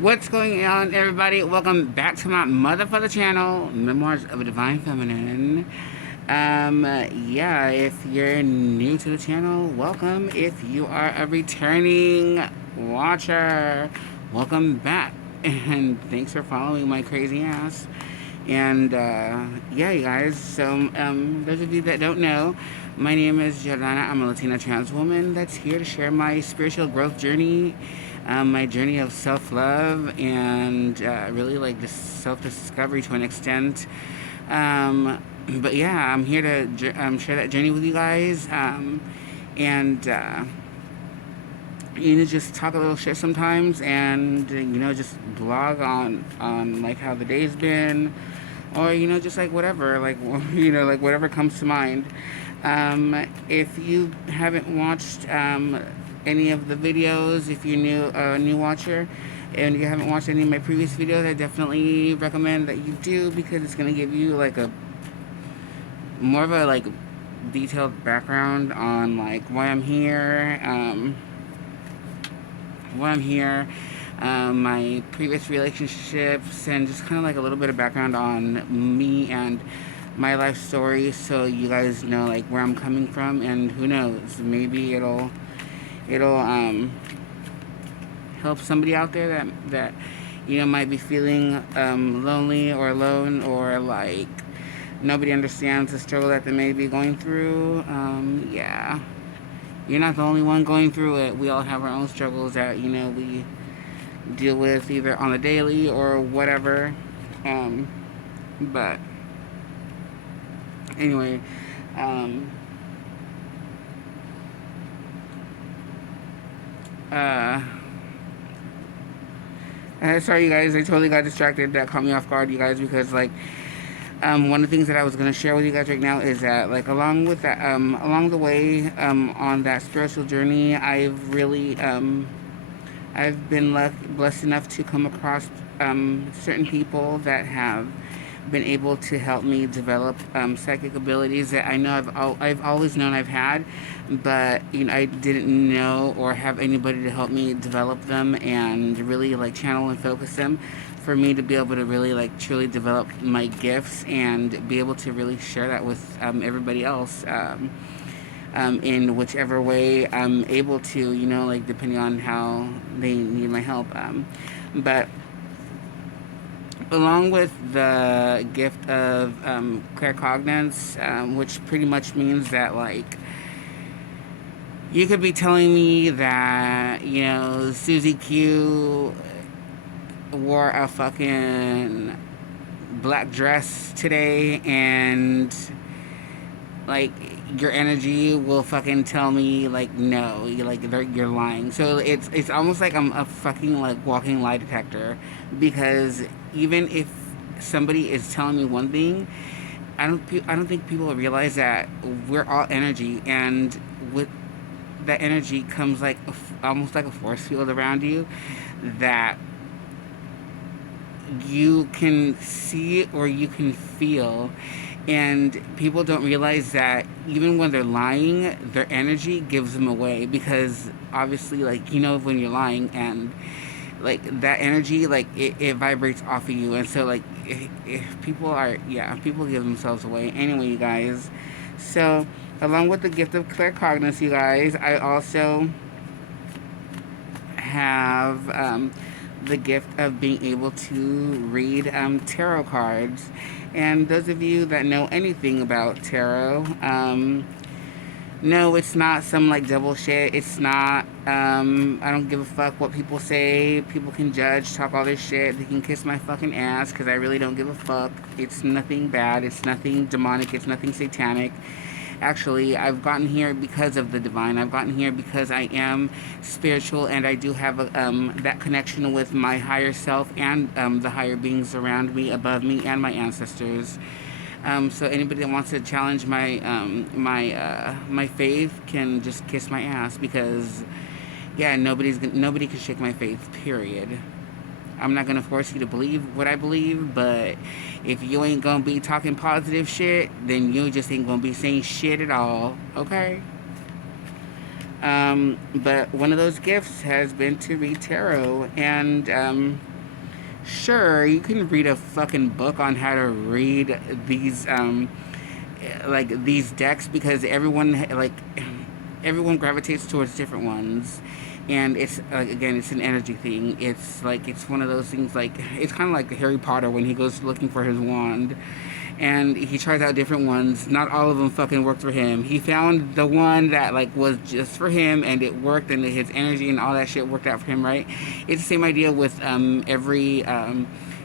What's going on, everybody? Welcome back to my motherfucker channel, Memoirs of a Divine Feminine. Yeah, if you're new to the channel, welcome. If you are a returning watcher, welcome back. And thanks for following my crazy ass. And yeah, you guys. So, those of you that don't know, my name is Jordana. I'm a Latina trans woman that's here to share my spiritual growth journey, my journey of self love, and really like just self discovery to an extent. But yeah, I'm here to share that journey with you guys. And just talk a little shit sometimes, and just blog on like how the day's been, or just like whatever, like like whatever comes to mind. If you haven't watched any of the videos, if you're new watcher, and you haven't watched any of my previous videos, I definitely recommend that you do, because it's gonna give you like a more of a like detailed background on like why I'm here, my previous relationships, and just kind of like a little bit of background on me and my life story, so you guys know like where I'm coming from, and who knows, maybe it'll help somebody out there that might be feeling lonely or alone, or like nobody understands the struggle that they may be going through. Yeah, you're not the only one going through it. We all have our own struggles that we deal with either on the daily or whatever. But anyway, um, uh, sorry, you guys. I totally got distracted. That caught me off guard, you guys, because like one of the things that I was gonna share with you guys right now is that, like, along the way, on that spiritual journey, I've been blessed enough to come across certain people that have been able to help me develop psychic abilities that I know I've always known I've had, but I didn't know or have anybody to help me develop them and really like channel and focus them, for me to be able to really like truly develop my gifts and be able to really share that with everybody else. In whichever way I'm able to, like depending on how they need my help. But along with the gift of claircognizance, which pretty much means that like you could be telling me that Susie Q wore a fucking black dress today, and like your energy will fucking tell me like no, you're lying. So it's almost like I'm a fucking like walking lie detector, because even if somebody is telling me one thing, I don't think people realize that we're all energy, and with that energy comes like almost like a force field around you that you can see or you can feel. And people don't realize that even when they're lying, their energy gives them away, because obviously like when you're lying, and like that energy, like it vibrates off of you. And so like if people are, yeah, people give themselves away anyway, you guys. So along with the gift of claircognizance, you guys, I also have the gift of being able to read tarot cards. And those of you that know anything about tarot, no, it's not some like double shit. It's not. I don't give a fuck what people say. People can judge, talk all this shit. They can kiss my fucking ass, because I really don't give a fuck. It's nothing bad. It's nothing demonic. It's nothing satanic. Actually, I've gotten here because of the divine. I've gotten here because I am spiritual, and I do have that connection with my higher self, and the higher beings around me, above me, and my ancestors. So anybody that wants to challenge my faith can just kiss my ass, because yeah, nobody can shake my faith. Period. I'm not gonna force you to believe what I believe, but if you ain't gonna be talking positive shit, then you just ain't gonna be saying shit at all. Okay? But one of those gifts has been to read tarot, and sure, you can read a fucking book on how to read these like these decks, because everyone gravitates towards different ones, and it's again, it's an energy thing. It's like it's one of those things, like it's kind of like Harry Potter when he goes looking for his wand, and he tries out different ones. Not all of them fucking worked for him. He found the one that like was just for him, and it worked, and his energy and all that shit worked out for him, right? It's the same idea with every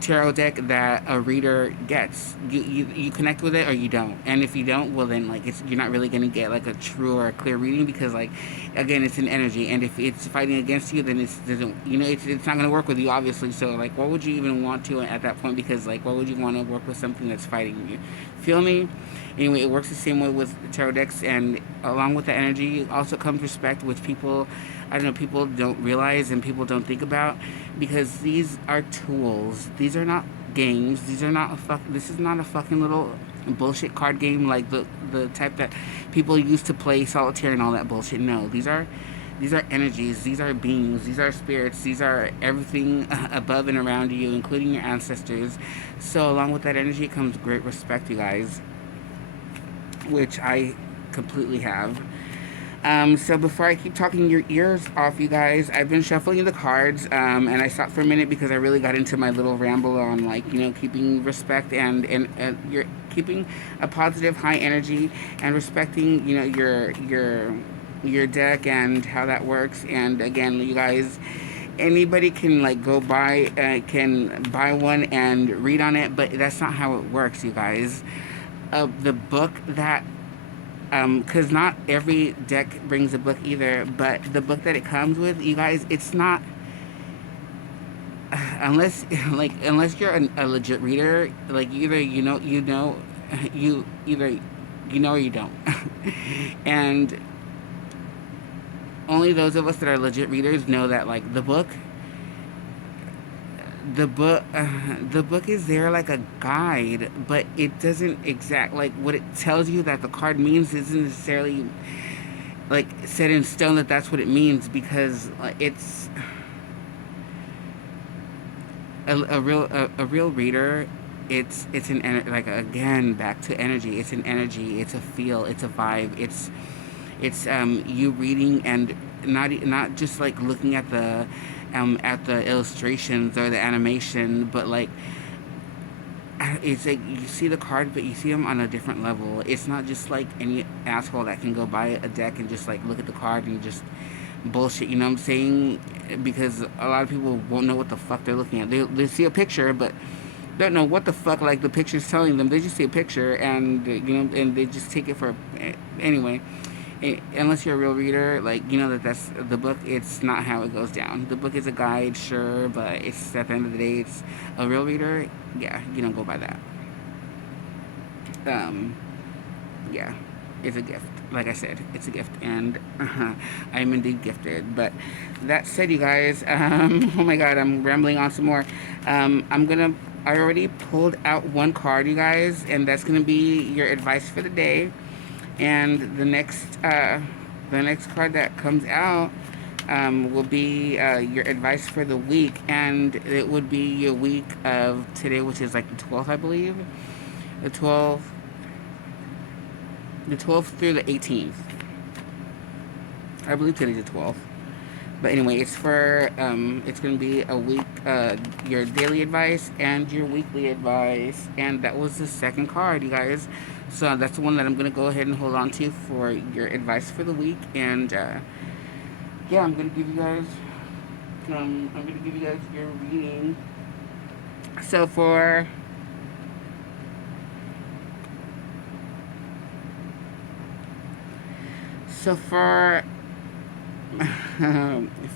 tarot deck that a reader gets. You connect with it or you don't, and if you don't, well then like you're not really gonna get like a true or a clear reading, because like again, it's an energy, and if it's fighting against you, then it's doesn't, it's not gonna work with you, obviously. So like, what would you even want to at that point? Because like, why would you want to work with something that's fighting you? Feel me? Anyway, it works the same way with tarot decks, and along with the energy also comes respect, which people, I don't know, people don't realize and people don't think about, because these are tools. These are not games. These are not a fuck. This is not a fucking little bullshit card game like the type that people used to play solitaire and all that bullshit. No, these are energies. These are beings. These are spirits. These are everything above and around you, including your ancestors. So along with that energy comes great respect, you guys, which I completely have. So before I keep talking your ears off, you guys, I've been shuffling the cards, and I stopped for a minute because I really got into my little ramble on, like, keeping respect, and you're keeping a positive, high energy, and respecting, your deck and how that works. And again, you guys, anybody can like go buy, can buy one and read on it, but that's not how it works, you guys. The book that because not every deck brings a book either, but the book that it comes with, you guys, it's not, unless unless you're a legit reader, like either you either you know or you don't. And only those of us that are legit readers know that like the book is there like a guide, but it doesn't exact like what it tells you that the card means isn't necessarily like set in stone that that's what it means, because it's a real reader. It's like, again, back to energy. It's an energy. It's a feel. It's a vibe. It's you reading, and not just like looking at the illustrations or the animation, but like it's like you see the card, but you see them on a different level. It's not just like any asshole that can go buy a deck and just like look at the card and just bullshit. You know what I'm saying? Because a lot of people won't know what the fuck they're looking at. They see a picture, but don't know what the fuck like the picture's telling them. They just see a picture, and and they just take it for anyway. Unless you're a real reader, like that's the book. It's not how it goes down. The book is a guide, sure, but it's at the end of the day, it's a real reader. Yeah, you don't go by that. Um, yeah, it's a gift. Like I said, it's a gift, and I'm indeed gifted. But that said, you guys, oh my god, I'm rambling on some more. I'm gonna. I already pulled out one card, you guys, and that's gonna be your advice for the day. And the next card that comes out will be your advice for the week, and it would be your week of today, which is like the 12th, I believe. The 12th, the 12th through the 18th. I believe today's the 12th. But anyway, it's going to be a week, your daily advice and your weekly advice. And that was the second card, you guys. So that's the one that I'm going to go ahead and hold on to for your advice for the week. And yeah, I'm going to give you guys, your reading. So for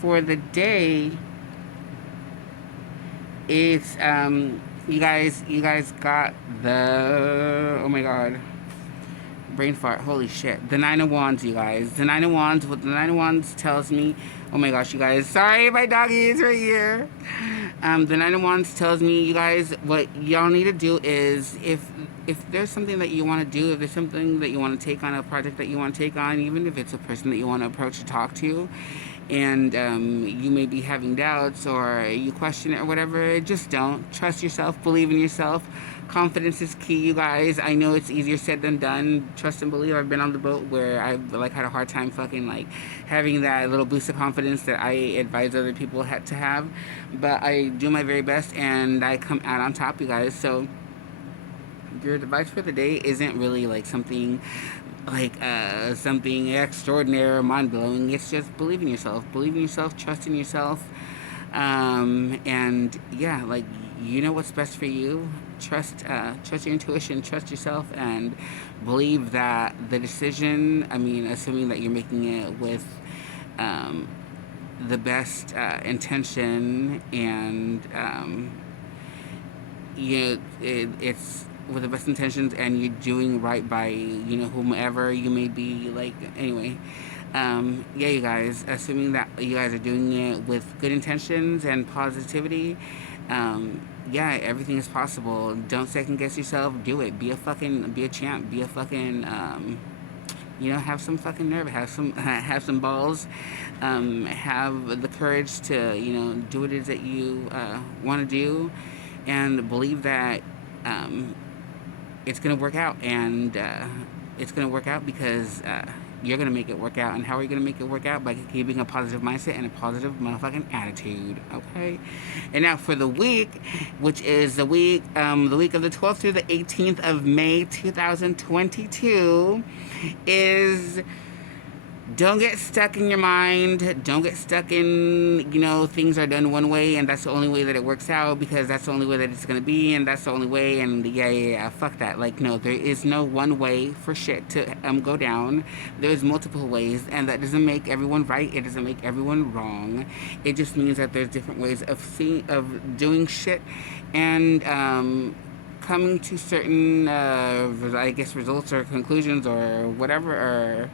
for the day, it's you guys got the, oh my god, brain fart. Holy shit. The Nine of Wands, you guys. The Nine of Wands. What the Nine of Wands tells me. Oh my gosh, you guys. Sorry, my doggy is right here. The Nine of Wands tells me, you guys, what y'all need to do is if there's something that you want to do, if there's something that you want to take on, a project that you want to take on, even if it's a person that you want to approach to talk to, and you may be having doubts or you question it or whatever, just don't. Trust yourself. Believe in yourself. Confidence is key, you guys. I know it's easier said than done. Trust and believe. I've been on the boat where I've like had a hard time fucking like having that little boost of confidence that I advise other people had to have, but I do my very best and I come out on top, you guys. So your advice for the day isn't really like something something extraordinary or mind-blowing. It's just believe in yourself, trust in yourself, and yeah, like, you know what's best for you. Trust your intuition, trust yourself, and believe that the decision, I mean, assuming that you're making it with the best intention, and it's with the best intentions, and you're doing right by, whomever you may be, like, anyway. Yeah, you guys, assuming that you guys are doing it with good intentions and positivity, yeah, everything is possible. Don't second guess yourself. Do it. Be a champ. Be a fucking, have some fucking nerve. Have some balls. Have the courage to, do what it is that you want to do, and believe that it's gonna work out, and it's gonna work out because you're gonna make it work out. And how are you gonna make it work out? By keeping a positive mindset and a positive motherfucking attitude. Okay. And now for the week, which is the week of the 12th through the 18th of May 2022, is don't get stuck in your mind. Don't get stuck in, things are done one way and that's the only way that it works out, because that's the only way that it's going to be, and that's the only way, and yeah, fuck that. Like, no, there is no one way for shit to go down. There's multiple ways, and that doesn't make everyone right. It doesn't make everyone wrong. It just means that there's different ways of doing shit, and coming to certain, I guess, results or conclusions or whatever, or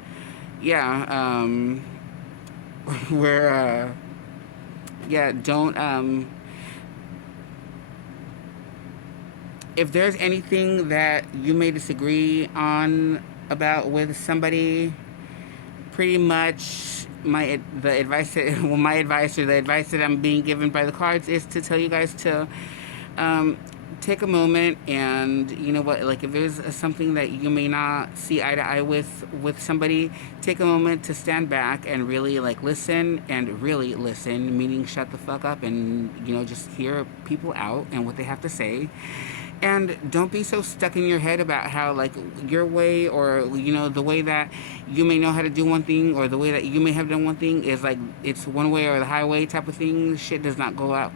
yeah, where, yeah, don't, if there's anything that you may disagree on about with somebody, pretty much the advice that I'm being given by the cards is to tell you guys to, take a moment, and you know what, like, if there's something that you may not see eye to eye with somebody, take a moment to stand back and really, like, listen, meaning shut the fuck up and, just hear people out and what they have to say. And don't be so stuck in your head about how, like, your way, or, the way that you may know how to do one thing, or the way that you may have done one thing is, like, it's one way or the highway type of thing. Shit does not go out.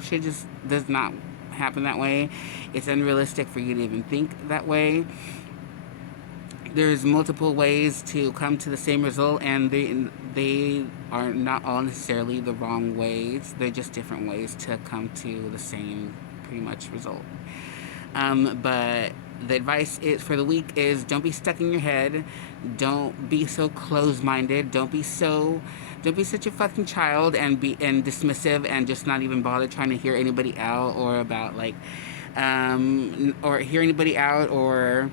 Shit just does not happen that way. It's unrealistic for you to even think that way. There's multiple ways to come to the same result, and they are not all necessarily the wrong ways. They're just different ways to come to the same pretty much result. But the advice is for the week is don't be stuck in your head. Don't be so closed-minded. Don't be such a fucking child and dismissive and just not even bother trying to hear anybody out, or about, like, or hear anybody out, or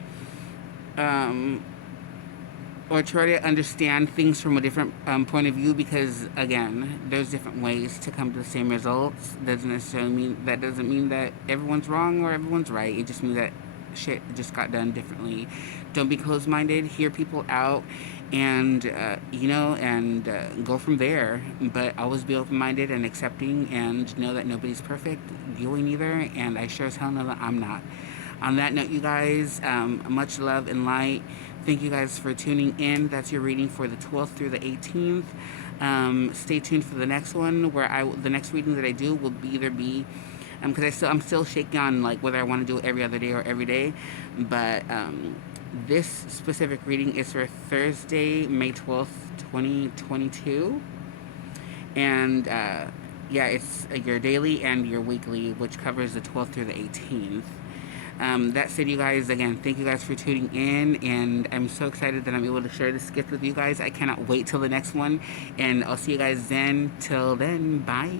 try to understand things from a different point of view, because, again, there's different ways to come to the same results. That doesn't mean that everyone's wrong or everyone's right. It just means that shit just got done differently. Don't be closed-minded. Hear people out, and go from there. But always be open-minded and accepting, and know that nobody's perfect. You ain't either, and I sure as hell know that I'm not. On that note, you guys, much love and light. Thank you guys for tuning in. That's your reading for the 12th through the 18th. Stay tuned for the next one, where the next reading that I do will either be, because I'm still shaking on, like, whether I want to do it every other day or every day. But this specific reading is for Thursday, May 12th, 2022. And it's your daily and your weekly, which covers the 12th through the 18th. That said, you guys, again, thank you guys for tuning in, and I'm so excited that I'm able to share this gift with you guys. I cannot wait till the next one, and I'll see you guys then. Till then, bye.